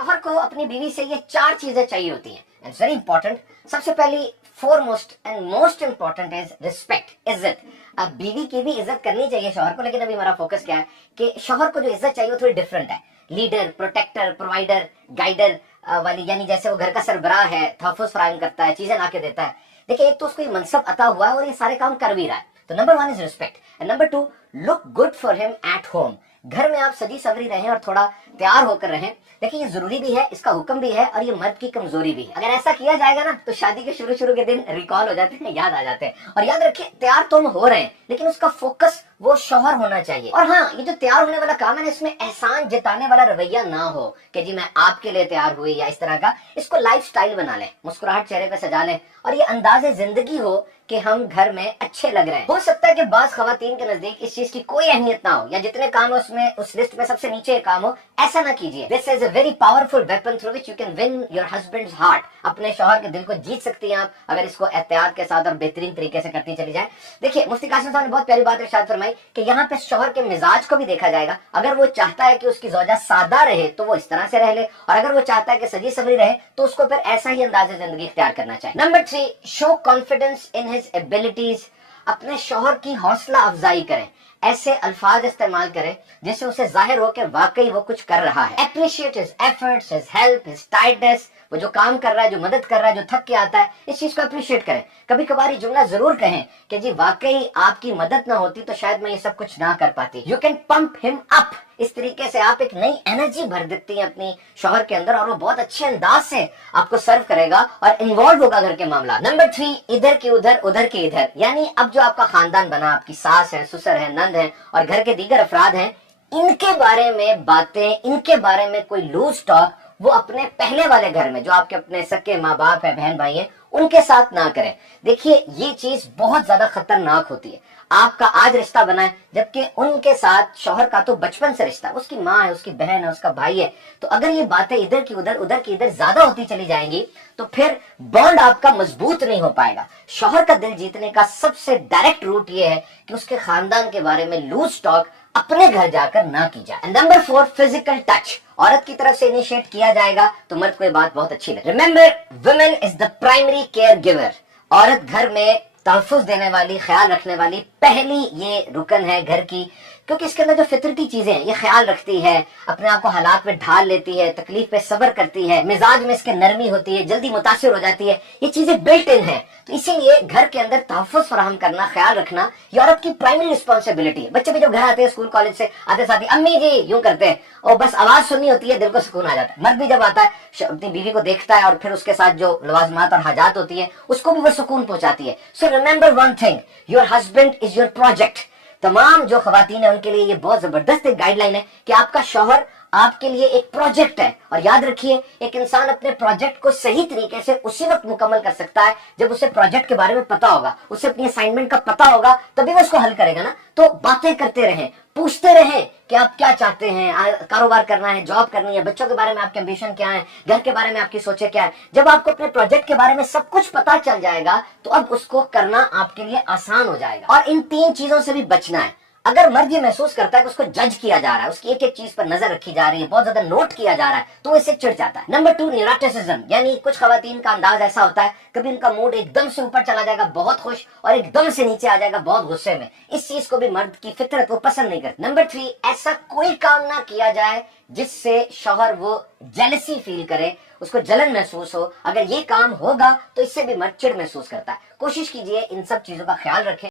शौहर को अपनी बीवी से ये 4 चीजें चाहिए होती हैं, एंड वेरी इंपॉर्टेंट। सबसे पहली foremost and most important is respect, इज्जत। अब बीवी की भी इज्जत करनी चाहिए शौहर को, लेकिन अभी हमारा फोकस क्या है कि शौहर को जो इज्जत चाहिए वो थोड़ी डिफरेंट है। लीडर, प्रोटेक्टर, प्रोवाइडर, गाइडर वाली, यानी जैसे वो घर का सरबराह है, तहफ़्फ़ुज़ फराहम करता है, चीजें ला के देता है। देखिए, एक तो उसको ये मनसब अता हुआ है और ये सारे काम कर भी रहा है, तो number 1 is respect, and number 2 look good for him at home. घर में आप सजी सवरी रहें और थोड़ा तैयार होकर रहें। देखिए, ये जरूरी भी है, इसका हुक्म भी है, और ये मर्द की कमजोरी भी है। अगर ऐसा किया जाएगा ना तो शादी के शुरू के दिन रिकॉल हो जाते हैं, याद आ जाते हैं। और याद रखिए, तैयार तो हम हो रहे हैं, लेकिन उसका फोकस वो शौहर होना चाहिए। और हाँ, ये जो तैयार होने वाला काम है ना, इसमें एहसान जताने वाला रवैया ना हो कि जी मैं आपके लिए तैयार हुई या इस तरह का। इसको लाइफ स्टाइल बना लें, मुस्कुराहट चेहरे पे सजा लें, और ये अंदाजे जिंदगी हो कि हम घर में अच्छे लग रहे हैं। हो सकता है कि बाज खवातीन के नजदीक इस चीज की कोई अहमियत ना हो, या जितने काम है उसमें उस लिस्ट में सबसे नीचे काम हो, ऐसा ना कीजिए। This is a very powerful weapon through which you can win your husband's heart. अपने शौहर के दिल को जीत सकती हैं आप, अगर इसको एहतियात के साथ और बेहतरीन तरीके से करती चली जाए। देखिए, मुफ्ती कासिम साहब ने बहुत प्यारी बात इरशाद फरमाई कि यहाँ पे शौहर के मिजाज को भी देखा जाएगा। अगर वो चाहता है कि उसकी ज़ौजा सादा रहे तो वो इस तरह से रह ले, और अगर वो चाहता है कि सजी सवरी रहे तो उसको फिर ऐसा ही अंदाज़े जिंदगी इख्तियार करना चाहिए। Number 3, show confidence in his abilities. अपने शौहर की हौसला अफजाई करें, ऐसे अल्फाज इस्तेमाल करें जिससे उसे जाहिर हो कि वाकई वो कुछ कर रहा है। Appreciate his efforts, his help, his tightness. वो जो काम कर रहा है, जो मदद कर रहा है, जो थक के आता है, इस चीज को अप्रिशिएट करें। कभी कभार ये जुमला जरूर कहें कि जी वाकई आपकी मदद ना होती तो शायद मैं ये सब कुछ ना कर पाती। You can pump him up. इस तरीके से आप एक नई एनर्जी भर देती हैं अपनी शौहर के अंदर, और वो बहुत अच्छे अंदाज से आपको सर्व करेगा और इन्वॉल्व होगा घर के मामला। नंबर 3, इधर की उधर उधर की इधर। यानी अब जो आपका खानदान बना, आपकी सास है, ससुर है, नंद है और घर के दीगर अफराद हैं, इनके बारे में बातें, इनके बारे में कोई लूज टॉक वो अपने पहले वाले घर में, जो आपके अपने सके माँ बाप है, बहन भाई है, उनके साथ ना करें। देखिए, ये चीज बहुत ज्यादा खतरनाक होती है। आपका आज रिश्ता बना है, जबकि उनके साथ शौहर का तो बचपन से रिश्ता, उसकी माँ है, उसकी बहन है, उसका भाई है। तो अगर ये बातें इधर की उधर उधर की इधर ज्यादा होती चली जाएंगी तो फिर बॉन्ड आपका मजबूत नहीं हो पाएगा। शौहर का दिल जीतने का सबसे डायरेक्ट रूट ये है कि उसके खानदान के बारे में लूज टॉक अपने घर जाकर ना की जाए। Number 4, physical touch. औरत की तरफ से इनिशिएट किया जाएगा तो मर्द को ये बात बहुत अच्छी लगे। Remember, women is the primary care giver. औरत घर में तहफ़्फ़ुज़ देने वाली, ख्याल रखने वाली पहली ये रुकन है घर की, क्योंकि इसके अंदर जो फितरती चीजें हैं ये ख्याल रखती है, अपने आप को हालात में ढाल लेती है, तकलीफ पे सब्र करती है, मिजाज में इसके नरमी होती है, जल्दी मुतासिर हो जाती है। ये चीजें बिल्ट इन है, तो इसीलिए घर के अंदर तहफ़्फ़ुज़ फराहम करना, ख्याल रखना, ये औरत की प्राइमरी रिस्पॉन्सिबिलिटी है। बच्चे भी जब घर आते हैं स्कूल कॉलेज से, आते साथ ही अम्मी जी यूं करते हैं, और बस आवाज सुननी होती है, दिल को सुकून आ जाता है। मर्द भी जब आता है अपनी बीवी को देखता है और फिर उसके साथ जो लवाजमात और हाजात होती है उसको भी वो सुकून पहुंचाती है। So remember one thing, your husband is your project. तमाम जो खवातीन है उनके लिए ये बहुत जबरदस्त एक गाइडलाइन है कि आपका शौहर आपके लिए एक प्रोजेक्ट है। और याद रखिए, एक इंसान अपने प्रोजेक्ट को सही तरीके से उसी वक्त मुकम्मल कर सकता है जब उसे प्रोजेक्ट के बारे में पता होगा, उसे अपनी असाइनमेंट का पता होगा, तभी वो उसको हल करेगा ना। तो बातें करते रहें, पूछते रहें कि आप क्या चाहते हैं, कारोबार करना है, जॉब करनी है, बच्चों के बारे में आपके एम्बिशन क्या है, घर के बारे में आपकी सोचे क्या है। जब आपको अपने प्रोजेक्ट के बारे में सब कुछ पता चल जाएगा तो अब उसको करना आपके लिए आसान हो जाएगा। और इन 3 चीजों से भी बचना है। अगर मर्द ये महसूस करता है कि उसको जज किया जा रहा है, उसकी एक एक चीज पर नजर रखी जा रही है, बहुत ज्यादा नोट किया जा रहा है, तो इससे चिढ़ जाता है। Number 2, neuroticism. यानी कुछ खवातीन का अंदाज ऐसा होता है, कभी उनका मूड एकदम से ऊपर चला जाएगा बहुत खुश, और एकदम से नीचे आ जाएगा बहुत गुस्से में। इस चीज को भी मर्द की फितरत वो पसंद नहीं करती। नंबर 3, ऐसा कोई काम ना किया जाए जिससे शौहर वो जेलसी फील करे, उसको जलन महसूस हो। अगर ये काम होगा तो इससे भी मर्द चिढ़ महसूस करता है। कोशिश कीजिए इन सब चीजों का ख्याल रखें।